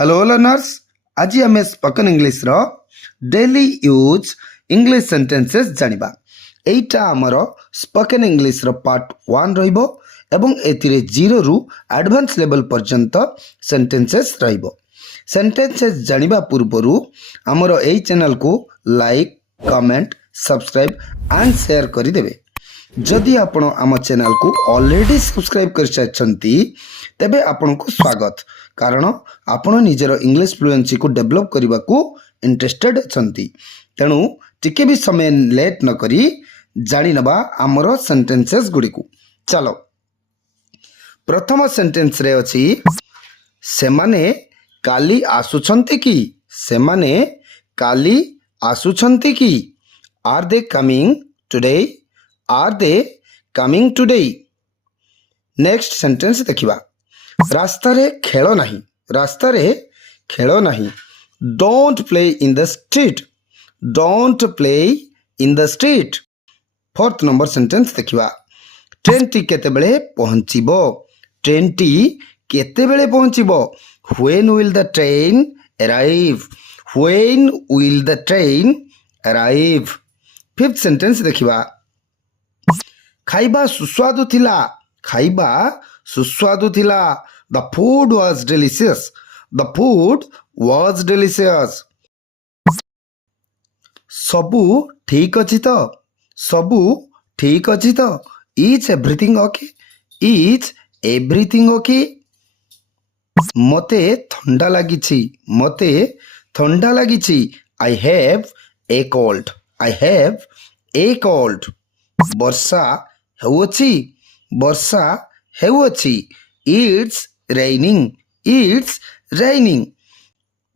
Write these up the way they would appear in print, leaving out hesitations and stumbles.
Hello learners, आज आम spoken English रो daily use English sentences जानिबा। एटा हमर स्पोकन इंग्लिश रो part 1 रहिबो एवं एथिरे 0 रु एडवांस लेवल पर्यंत सेंटेंसेस रहिबो। सेंटेंसेस जानिबा पूर्वरु हमर एई चैनल को like, comment, subscribe and share करि देबे। जदि आपण आम चैनल को ऑलरेडी सब्सक्राइब कर सारछंती तेबे आपण को स्वागत, कारण आपण निजर इंग्लिश फ्लुएंसी को डेवलप करने को इंटरेस्टेड अछंती। तेणु टिके भी समय लेट न करी जानी नबा आमर सेंटेंसेस गुडी को। चलो प्रथम सेंटेंस रे अछि सेमाने काली आसुछंती की। सेमाने काली आसुछंती की। Are they coming today? Are they coming today? Next sentence देखिबा। रास्ता रे खेलो नहीं। रास्ता रे खेलो नहीं। Don't play in the street. Don't play in the street. Fourth number sentence देखिबा। ट्रेन टी केते बेले पहुंचिबो? ट्रेन टी केते बेले पहुंचिबो? When will the train arrive? When will the train arrive? Fifth sentence देखिबा। खाइबा सुस्वादु थिला। खाइबा सुस्वादु थिला। The food was delicious. The food was delicious. सबू ठीक अछि तो? सबू ठीक अछि तो? Is everything okay? Is everything okay? मते थंडा लागिछि। मते थंडा लागिछि। I have a cold. I have a cold. वर्षा हेउछि। वर्षा हेउछि। It's raining. It's raining.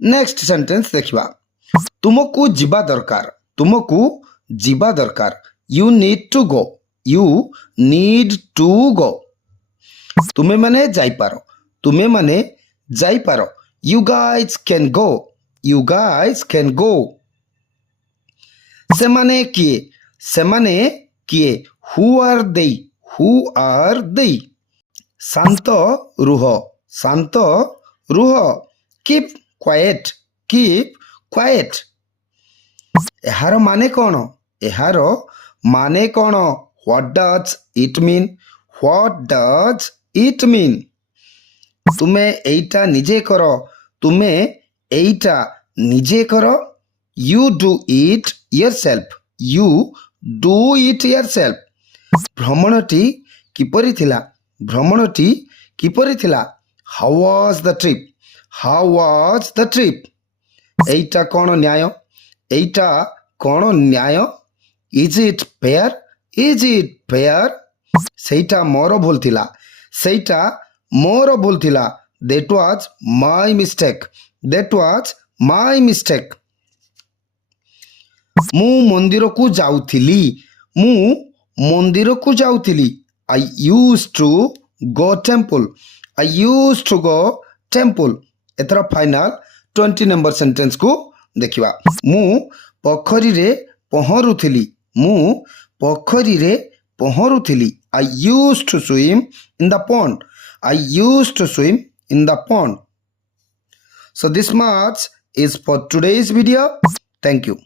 Next sentence देखिबा। तुमको जिबा दरकार। तुमको जिबा दरकार। You need to go. You need to go. तुमे माने जाई पारो। तुमे माने जाई पारो। You guys can go. You guys can go. सेमाने किए। सेमाने किए। Who are they? Who are they? शांत रुह। शांत रुह। Keep quiet. Keep quiet. एहार माने कौन? एहार माने कौन? What does it mean? What does it mean? तुमे एइटा निजे करो। तुमे एइटा निजे करो। You do it yourself. You do it yourself. भ्रमणटी किपरि थिला? भ्रमणटी किपरि थिला? How was the trip? How was the trip? एइटा कोन न्याय? एइटा कोन न्याय? Is it fair? Is it fair? सेइटा मोर भूल थिला। सेइटा मोर भूल थिला। That was my mistake. That was my mistake. मु मंदिर को जाउथिली। मु मंदिर को जाउथिली। I used to go temple. I used to go temple. एथरा फाइनल 20 नंबर सेंटेंस को देखिबा। मु पोखरी रे पहरुथिली। मु पोखरी रे पहरुथिली। I used to swim in the pond. I used to swim in the pond. So this much is for today's video. Thank you.